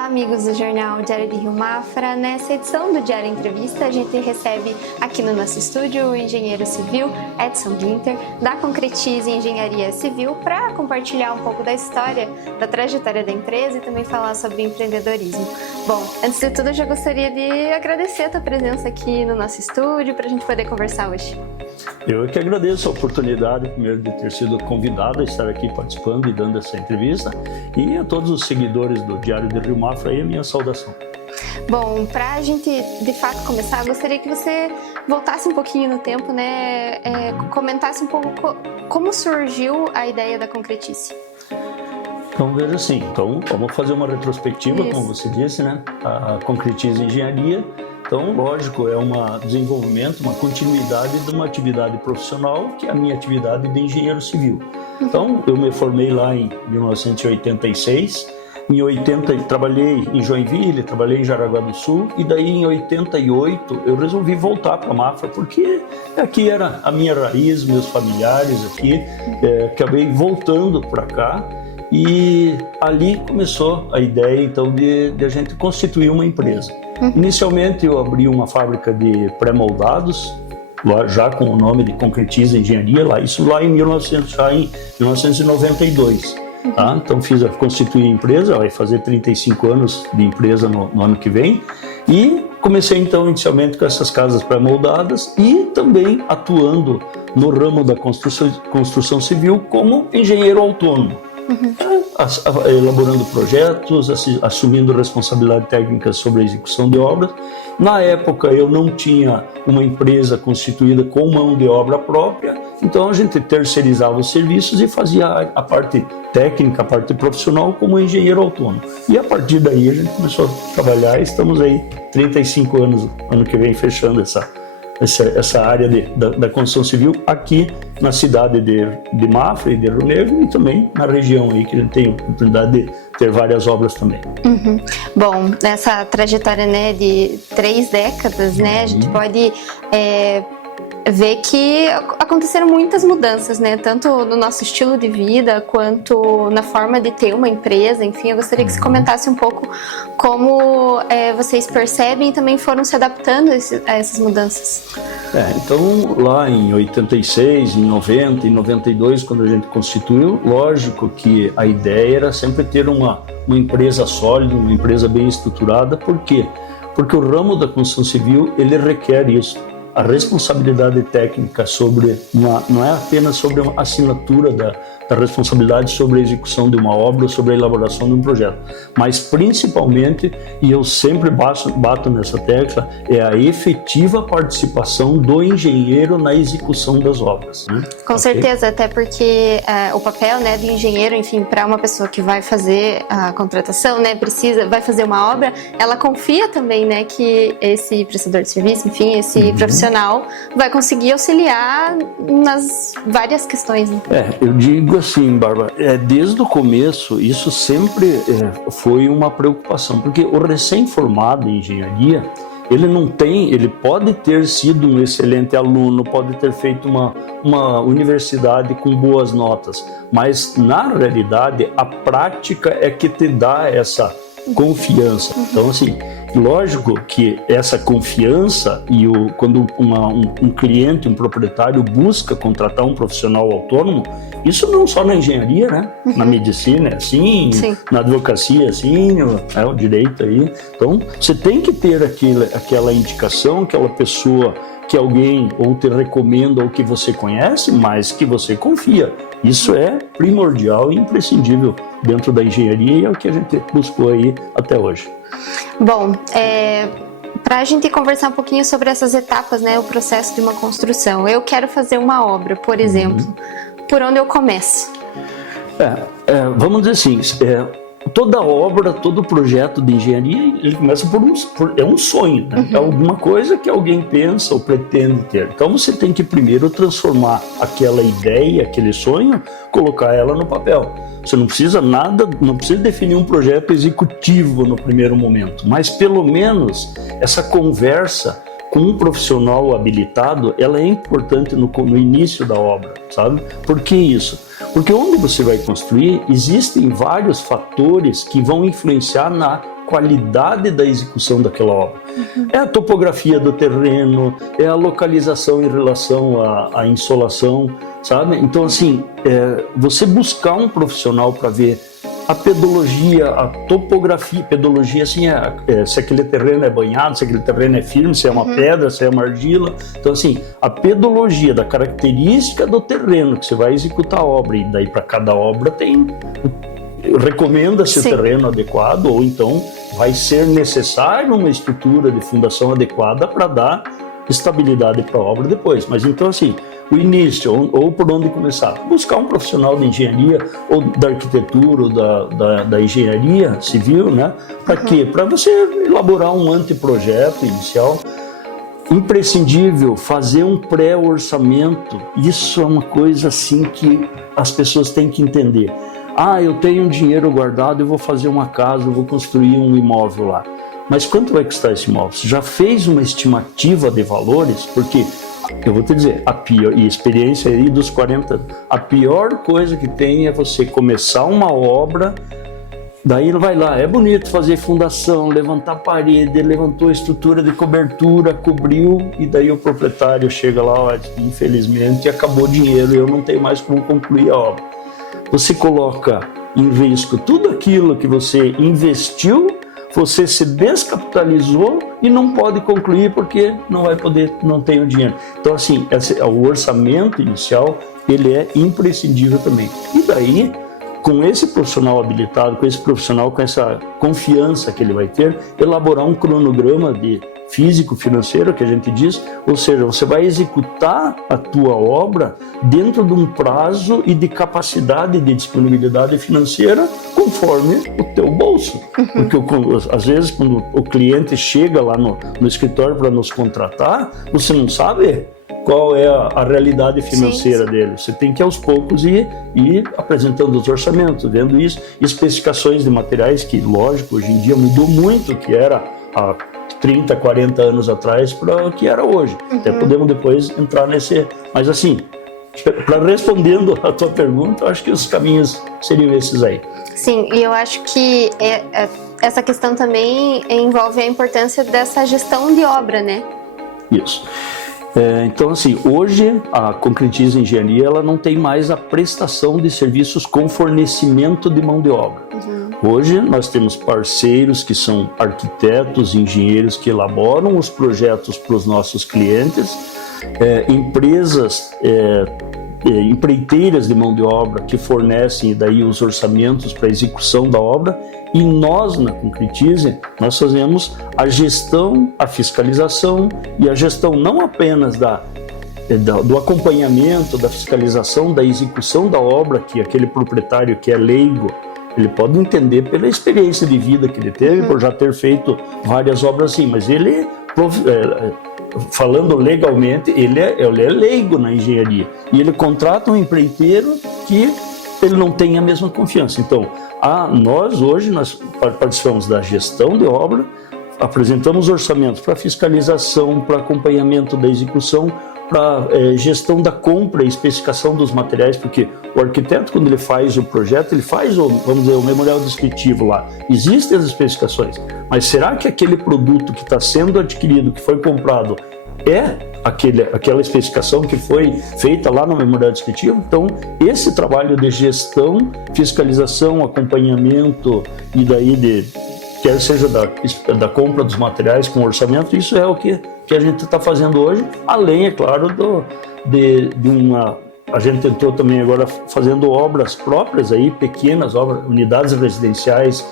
Olá, amigos do Jornal Diário de Rio Mafra. Nessa edição do Diário Entrevista, a gente recebe aqui no nosso estúdio o engenheiro civil Edson Guinter, da Concretize Engenharia Civil, para compartilhar um pouco da história, da trajetória da empresa e também falar sobre empreendedorismo. Bom, antes de tudo, eu já gostaria de agradecer a tua presença aqui no nosso estúdio, para a gente poder conversar hoje. Eu que agradeço a oportunidade, primeiro, de ter sido convidado a estar aqui participando e dando essa entrevista, e a todos os seguidores do Diário de Rio Mafra, aí a minha saudação. Bom, para a gente de fato começar, eu gostaria que você voltasse um pouquinho no tempo, né? Comentasse um pouco como surgiu a ideia da Concretize. Então, veja assim, vamos fazer uma retrospectiva, como você disse, né? A Concretize Engenharia. Então, lógico, é um desenvolvimento, uma continuidade de uma atividade profissional, que é a minha atividade de engenheiro civil. Então, eu me formei lá em 1986. Em 80, trabalhei em Joinville, trabalhei em Jaraguá do Sul, e daí em 88 eu resolvi voltar para Mafra, porque aqui era a minha raiz, meus familiares aqui, acabei voltando para cá. E ali começou a ideia, então, de a gente constituir uma empresa. Inicialmente, eu abri uma fábrica de pré-moldados, já com o nome de Concretize Engenharia, isso lá em 1992. Tá? Então, constituí a empresa, vai fazer 35 anos de empresa no ano que vem. E comecei, então, inicialmente com essas casas pré-moldadas e também atuando no ramo da construção civil como engenheiro autônomo. Elaborando projetos, assumindo responsabilidade técnica sobre a execução de obras. Na época eu não tinha uma empresa constituída com mão de obra própria, então a gente terceirizava os serviços e fazia a parte técnica, a parte profissional como engenheiro autônomo. E a partir daí a gente começou a trabalhar e estamos aí 35 anos, ano que vem, fechando essa área da construção civil aqui na cidade de Mafra e de Rio Negro, e também na região aí, que a gente tem a oportunidade de ter várias obras também. Bom, nessa trajetória, né, de 3 décadas, né, a gente pode ver que aconteceram muitas mudanças, né, tanto no nosso estilo de vida quanto na forma de ter uma empresa. Enfim, eu gostaria que você comentasse um pouco como vocês percebem e também foram se adaptando a essas mudanças. Então, lá em 86, em 90, em 92, quando a gente constituiu, lógico que a ideia era sempre ter uma empresa sólida, uma empresa bem estruturada. Por quê? Porque o ramo da construção civil, ele requer isso. A responsabilidade técnica não é apenas sobre uma assinatura da responsabilidade sobre a execução de uma obra, sobre a elaboração de um projeto, mas principalmente, e eu sempre bato nessa tecla, é a efetiva participação do engenheiro na execução das obras. Né? Com certeza, até porque o papel, né, do engenheiro, enfim, para uma pessoa que vai fazer a contratação, né, vai fazer uma obra, ela confia também, né, que esse prestador de serviço, enfim, esse profissional vai conseguir auxiliar nas várias questões. Né? Eu digo assim, Bárbara, desde o começo isso sempre foi uma preocupação, porque o recém-formado em engenharia, ele pode ter sido um excelente aluno, pode ter feito uma universidade com boas notas, mas na realidade a prática é que te dá essa confiança. Então, assim, lógico que essa confiança quando um cliente, um proprietário busca contratar um profissional autônomo, isso não só na engenharia, né? Na medicina é assim, na advocacia é assim, o direito aí. Então, você tem que ter aquela indicação, aquela pessoa que alguém ou te recomenda ou que você conhece, mas que você confia. Isso é primordial e imprescindível dentro da engenharia, e é o que a gente buscou aí até hoje. Bom, para a gente conversar um pouquinho sobre essas etapas, né, o processo de uma construção. Eu quero fazer uma obra, por exemplo. Por onde eu começo? Vamos dizer assim, toda obra, todo projeto de engenharia, ele começa é um sonho, né? É alguma coisa que alguém pensa ou pretende ter. Então você tem que primeiro transformar aquela ideia, aquele sonho, colocar ela no papel. Você não precisa definir um projeto executivo no primeiro momento, mas pelo menos essa conversa com um profissional habilitado, ela é importante no início da obra, sabe? Por que isso? Porque onde você vai construir, existem vários fatores que vão influenciar na qualidade da execução daquela obra. É a topografia do terreno, é a localização em relação à insolação, sabe? Então, assim, você buscar um profissional para ver a pedologia, a topografia, pedologia assim, se aquele terreno é banhado, se aquele terreno é firme, se é uma pedra, se é uma argila. Então, assim, a pedologia da característica do terreno que você vai executar a obra, e daí para cada obra recomenda-se o terreno adequado, ou então vai ser necessário uma estrutura de fundação adequada para dar estabilidade para a obra depois. Mas então, assim, o início, ou por onde começar? Buscar um profissional de engenharia, ou da arquitetura, ou da engenharia civil, né? Para quê? Para você elaborar um anteprojeto inicial. Imprescindível fazer um pré-orçamento. Isso é uma coisa assim que as pessoas têm que entender. Eu tenho dinheiro guardado, eu vou fazer uma casa, eu vou construir um imóvel lá. Mas quanto vai custar esse imóvel? Você já fez uma estimativa de valores? Porque, eu vou te dizer, e experiência aí dos 40 anos, a pior coisa que tem é você começar uma obra, daí vai lá, é bonito fazer fundação, levantar parede, levantou a estrutura de cobertura, cobriu, e daí o proprietário chega lá, infelizmente, acabou o dinheiro e eu não tenho mais como concluir a obra. Você coloca em risco tudo aquilo que você investiu, você se descapitalizou e não pode concluir porque não vai poder, não tem o dinheiro. Então, assim, o orçamento inicial, ele é imprescindível também. E daí, com esse profissional habilitado, com esse profissional, com essa confiança que ele vai ter, elaborar um cronograma de físico-financeiro, que a gente diz, ou seja, você vai executar a tua obra dentro de um prazo e de capacidade de disponibilidade financeira conforme o teu bolso. Porque às vezes quando o cliente chega lá no escritório para nos contratar, você não sabe qual é a realidade financeira dele. Você tem que aos poucos ir apresentando os orçamentos, vendo isso, especificações de materiais que, lógico, hoje em dia mudou muito o que era há 30, 40 anos atrás para o que era hoje. Até podemos depois entrar nesse... Mas assim, para respondendo a tua pergunta, eu acho que os caminhos seriam esses aí. Sim, e eu acho que essa questão também envolve a importância dessa gestão de obra, né? Isso. Então, assim, hoje a Concretiza Engenharia ela não tem mais a prestação de serviços com fornecimento de mão de obra. Hoje nós temos parceiros que são arquitetos, engenheiros que elaboram os projetos para os nossos clientes, empresas, empreiteiras de mão de obra que fornecem daí os orçamentos para a execução da obra, e nós na Concretize nós fazemos a gestão, a fiscalização e a gestão não apenas do acompanhamento, da fiscalização, da execução da obra, que aquele proprietário que é leigo ele pode entender pela experiência de vida que ele teve, por já ter feito várias obras assim, mas ele, falando legalmente, ele é leigo na engenharia. E ele contrata um empreiteiro que ele não tem a mesma confiança. Então, nós hoje participamos da gestão de obra, apresentamos orçamentos para fiscalização, para acompanhamento da execução, para gestão da compra e especificação dos materiais, porque o arquiteto, quando ele faz o projeto, ele faz vamos dizer, o memorial descritivo lá. Existem as especificações, mas será que aquele produto que está sendo adquirido, que foi comprado, é aquela especificação que foi feita lá no memorial descritivo? Então, esse trabalho de gestão, fiscalização, acompanhamento e daí quer seja da compra dos materiais com orçamento, isso é o que a gente está fazendo hoje, além, é claro, a gente entrou também agora fazendo obras próprias aí, pequenas obras, unidades residenciais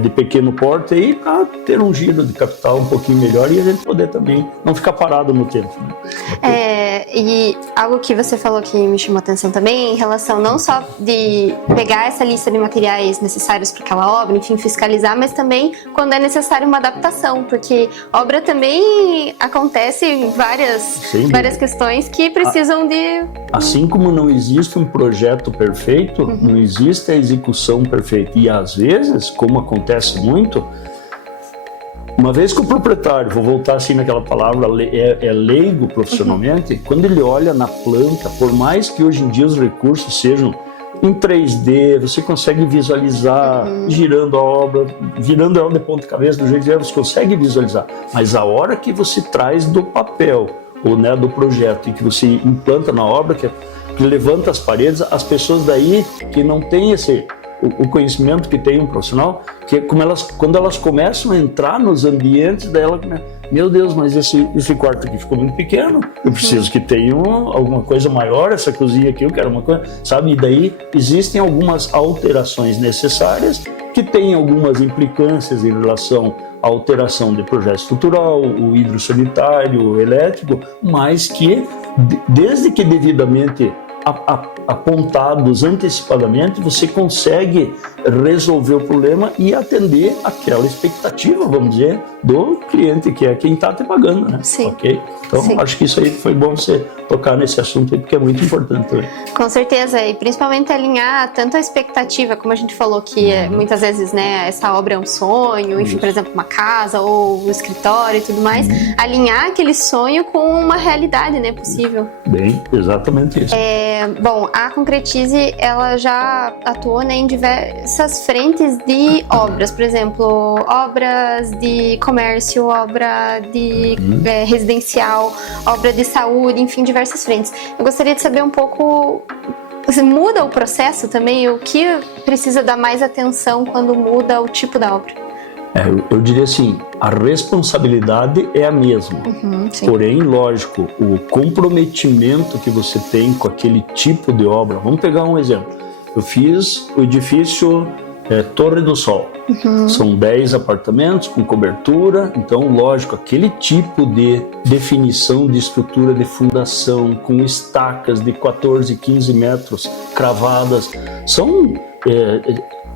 de pequeno porte aí, para ter um giro de capital um pouquinho melhor e a gente poder também não ficar parado no tempo, né? E algo que você falou que me chamou a atenção também, em relação não só de pegar essa lista de materiais necessários para aquela obra, enfim, fiscalizar, mas também quando é necessário uma adaptação, porque obra também acontece várias questões que precisam de... Assim como não existe um projeto perfeito, não existe a execução perfeita. E às vezes, como acontece muito, uma vez que o proprietário, vou voltar assim naquela palavra, é leigo profissionalmente, quando ele olha na planta, por mais que hoje em dia os recursos sejam em 3D, você consegue visualizar girando a obra, virando ela de ponta cabeça do jeito que você consegue visualizar. Mas a hora que você traz do papel, ou né, do projeto, e que você implanta na obra, que levanta as paredes, as pessoas daí que não têm o conhecimento que tem um profissional, que quando elas começam a entrar nos ambientes dela, meu Deus, mas esse quarto aqui ficou muito pequeno, eu preciso que tenha alguma coisa maior, essa cozinha aqui eu quero uma coisa, sabe? E daí existem algumas alterações necessárias que têm algumas implicâncias em relação à alteração de projeto estrutural, o hidrossanitário, o elétrico, mas que desde que devidamente apontados antecipadamente, você consegue resolver o problema e atender aquela expectativa, vamos dizer, do cliente, que é quem está te pagando, né? Sim. Ok? Então, Sim. Acho que isso aí foi bom você tocar nesse assunto aí, porque é muito importante também. Com certeza, e principalmente alinhar tanto a expectativa, como a gente falou que muitas vezes, né, essa obra é um sonho, enfim, por exemplo, uma casa ou um escritório e tudo mais, alinhar aquele sonho com uma realidade, né, possível. Bem, exatamente isso. Bom, a Concretize, ela já atuou, né, em diversas frentes de obras, por exemplo, obras de comércio, obra de residencial, obra de saúde, enfim, diversas frentes. Eu gostaria de saber um pouco, muda o processo também? O que precisa dar mais atenção quando muda o tipo da obra? Eu diria assim, a responsabilidade é a mesma, porém, lógico, o comprometimento que você tem com aquele tipo de obra, vamos pegar um exemplo, eu fiz o edifício Torre do Sol, são 10 apartamentos com cobertura, então lógico, aquele tipo de definição de estrutura de fundação, com estacas de 14, 15 metros cravadas, são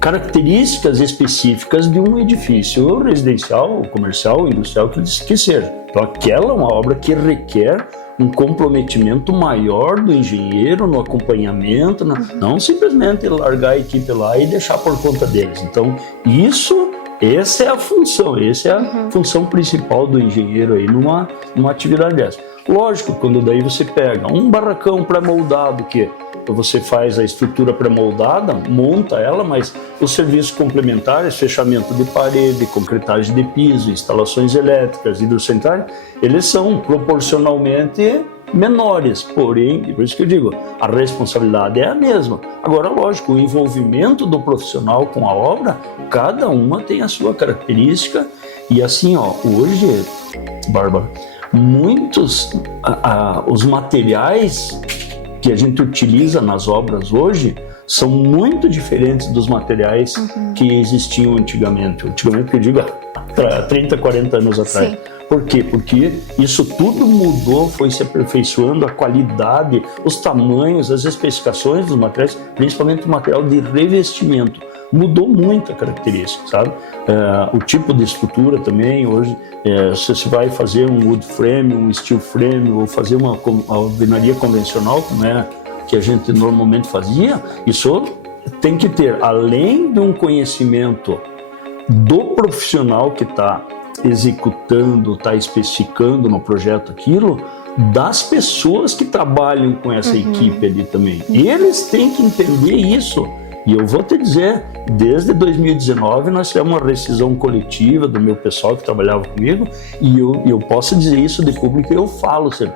características específicas de um edifício residencial, comercial, industrial, que seja. Então aquela é uma obra que requer um comprometimento maior do engenheiro no acompanhamento, não simplesmente largar a equipe lá e deixar por conta deles. Então essa é a função, função principal do engenheiro aí numa atividade dessa. Lógico, quando daí você pega um barracão pré-moldado, que você faz a estrutura pré-moldada, monta ela, mas os serviços complementares, fechamento de parede, concretagem de piso, instalações elétricas, hidrossanitário, eles são proporcionalmente menores, porém, por isso que eu digo, a responsabilidade é a mesma. Agora, lógico, o envolvimento do profissional com a obra, cada uma tem a sua característica, e assim, hoje, Bárbara, os materiais que a gente utiliza nas obras hoje são muito diferentes dos materiais que existiam antigamente. Antigamente, que eu digo, há 30, 40 anos atrás. Sim. Por quê? Porque isso tudo mudou, foi se aperfeiçoando, a qualidade, os tamanhos, as especificações dos materiais, principalmente o material de revestimento. Mudou muito a característica, sabe? O tipo de estrutura também, hoje, se você vai fazer um wood frame, um steel frame, ou fazer uma alvenaria convencional, como é que a gente normalmente fazia, isso tem que ter, além de um conhecimento do profissional que está executando, está especificando no projeto aquilo, das pessoas que trabalham com essa equipe ali também. Eles têm que entender isso. E eu vou te dizer, desde 2019 nós tivemos uma rescisão coletiva do meu pessoal que trabalhava comigo, e eu posso dizer isso de público, eu falo sempre,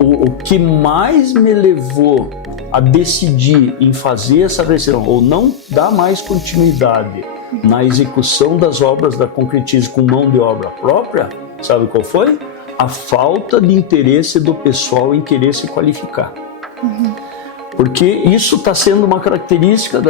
o que mais me levou a decidir em fazer essa rescisão, ou não dar mais continuidade na execução das obras da Concretize com mão de obra própria, sabe qual foi? A falta de interesse do pessoal em querer se qualificar. Porque isso está sendo uma característica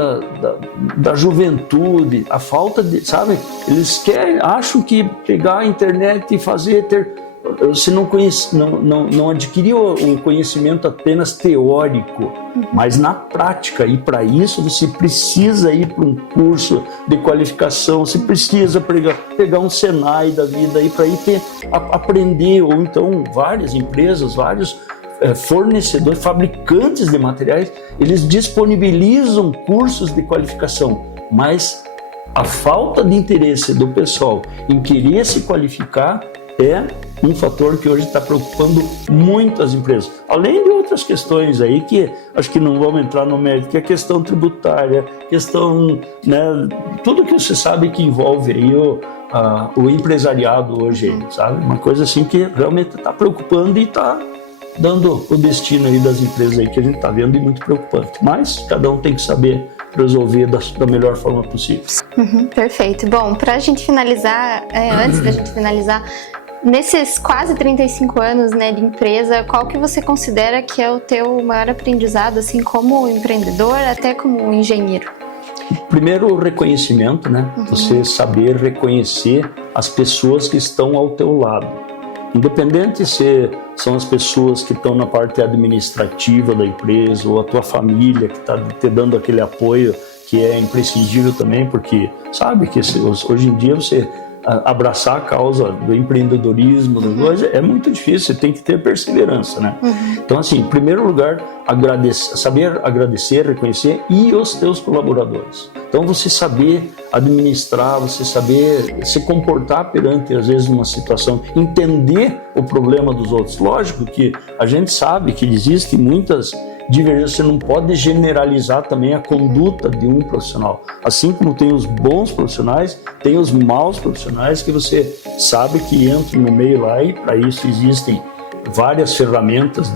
da juventude, a falta de, sabe? Eles acham que pegar a internet e você não adquirir o conhecimento apenas teórico, mas na prática, e para isso você precisa ir para um curso de qualificação, você precisa pegar um Senai da vida aí para ir aprender, ou então várias empresas, vários fornecedores, fabricantes de materiais, eles disponibilizam cursos de qualificação, mas a falta de interesse do pessoal em querer se qualificar é um fator que hoje está preocupando muito as empresas. Além de outras questões aí que acho que não vamos entrar no mérito, que é a questão tributária, questão, né, tudo que você sabe que envolve aí o empresariado hoje, sabe? Uma coisa assim que realmente está preocupando e está dando o destino aí das empresas aí que a gente está vendo e muito preocupante. Mas cada um tem que saber resolver da melhor forma possível. Perfeito. Bom, para a gente finalizar, antes da gente finalizar, nesses quase 35 anos, né, de empresa, qual que você considera que é o teu maior aprendizado, assim, como empreendedor, até como engenheiro? Primeiro, o reconhecimento, né? Você saber reconhecer as pessoas que estão ao teu lado. Independente se são as pessoas que estão na parte administrativa da empresa ou a tua família que está te dando aquele apoio que é imprescindível também, porque sabe que hoje em dia você abraçar a causa do empreendedorismo, é muito difícil, você tem que ter perseverança, né? Então, assim, em primeiro lugar, saber agradecer, reconhecer e os teus colaboradores. Então, você saber administrar, você saber se comportar perante, às vezes, uma situação, entender o problema dos outros. Lógico que a gente sabe que existem muitas divergências, você não pode generalizar também a conduta de um profissional. Assim como tem os bons profissionais, tem os maus profissionais que você sabe que entram no meio lá, e para isso existem várias ferramentas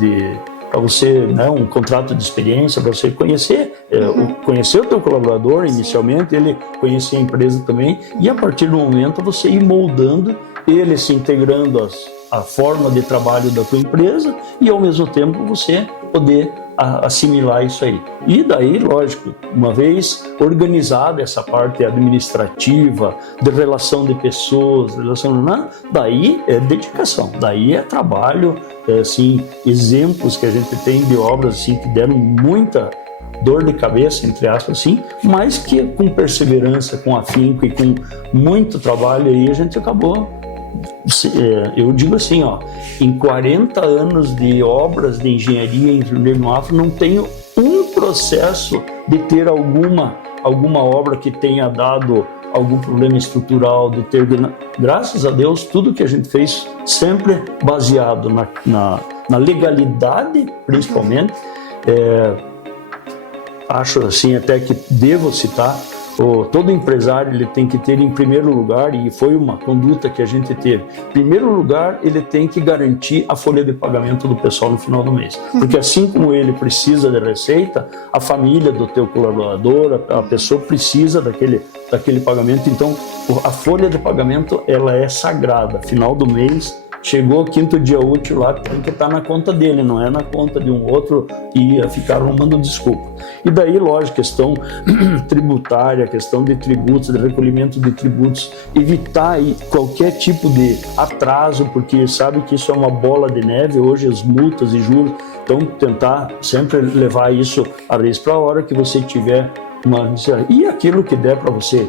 para você, né, um contrato de experiência, para você conhecer o teu colaborador inicialmente, ele conhecer a empresa também, e a partir do momento você ir moldando ele, se integrando a forma de trabalho da tua empresa e ao mesmo tempo você poder assimilar isso aí. E daí, lógico, uma vez organizada essa parte administrativa, de relação de pessoas, daí é dedicação, daí é trabalho, assim, exemplos que a gente tem de obras assim, que deram muita dor de cabeça, entre aspas, assim, mas que com perseverança, com afinco e com muito trabalho aí a gente acabou. Eu digo assim, em 40 anos de obras de engenharia em Rio Negro no Mafra, não tenho um processo de ter alguma obra que tenha dado algum problema estrutural, graças a Deus, tudo que a gente fez sempre baseado na legalidade, principalmente. Acho assim até que devo citar, todo empresário ele tem que ter em primeiro lugar, e foi uma conduta que a gente teve, em primeiro lugar ele tem que garantir a folha de pagamento do pessoal no final do mês, porque assim como ele precisa de receita, a família do teu colaborador, a pessoa precisa daquele pagamento. Então a folha de pagamento ela é sagrada, final do mês, chegou o quinto dia útil lá, tem que estar na conta dele, não é na conta de um outro e ia ficar arrumando desculpa. E daí, lógico, questão tributária, questão de tributos, de recolhimento de tributos, evitar aí qualquer tipo de atraso, porque sabe que isso é uma bola de neve, hoje as multas e juros, então tentar sempre levar isso a vez para a hora que você tiver e aquilo que der para você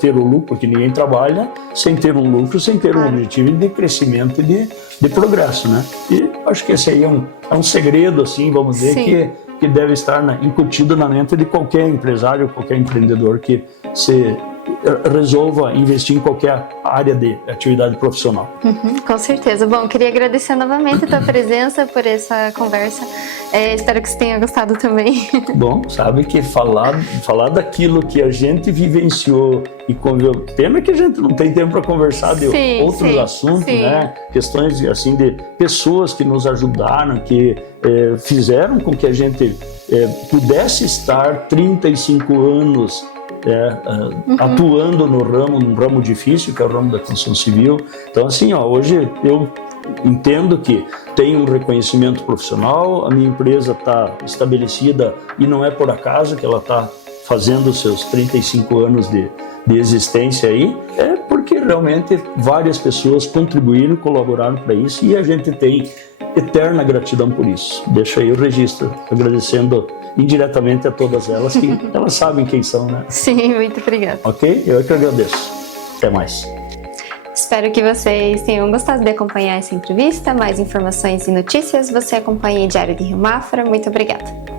ter o lucro, porque ninguém trabalha sem ter um lucro, sem ter um objetivo de crescimento e de progresso, né? E acho que esse aí é um segredo, assim, vamos dizer, que deve estar incutido na mente de qualquer empresário, qualquer empreendedor que se resolva investir em qualquer área de atividade profissional. Com certeza. Bom, queria agradecer novamente a tua presença por essa conversa. Espero que você tenha gostado também. Bom, sabe que falar daquilo que a gente vivenciou e conviveu, pena que a gente não tem tempo para conversar de outros assuntos, né? Questões assim de pessoas que nos ajudaram, que fizeram com que a gente pudesse estar 35 anos atuando num ramo difícil, que é o ramo da construção civil. Então, assim, hoje eu entendo que tem um reconhecimento profissional, a minha empresa está estabelecida e não é por acaso que ela está fazendo os seus 35 anos de existência aí, é porque realmente várias pessoas contribuíram, colaboraram para isso, e a gente tem eterna gratidão por isso. Deixa aí o registro, agradecendo indiretamente a todas elas, que elas sabem quem são, né? Sim, muito obrigada. Ok? Eu que agradeço. Até mais. Espero que vocês tenham gostado de acompanhar essa entrevista. Mais informações e notícias você acompanha em Diário de Rio Mafra. Muito obrigada.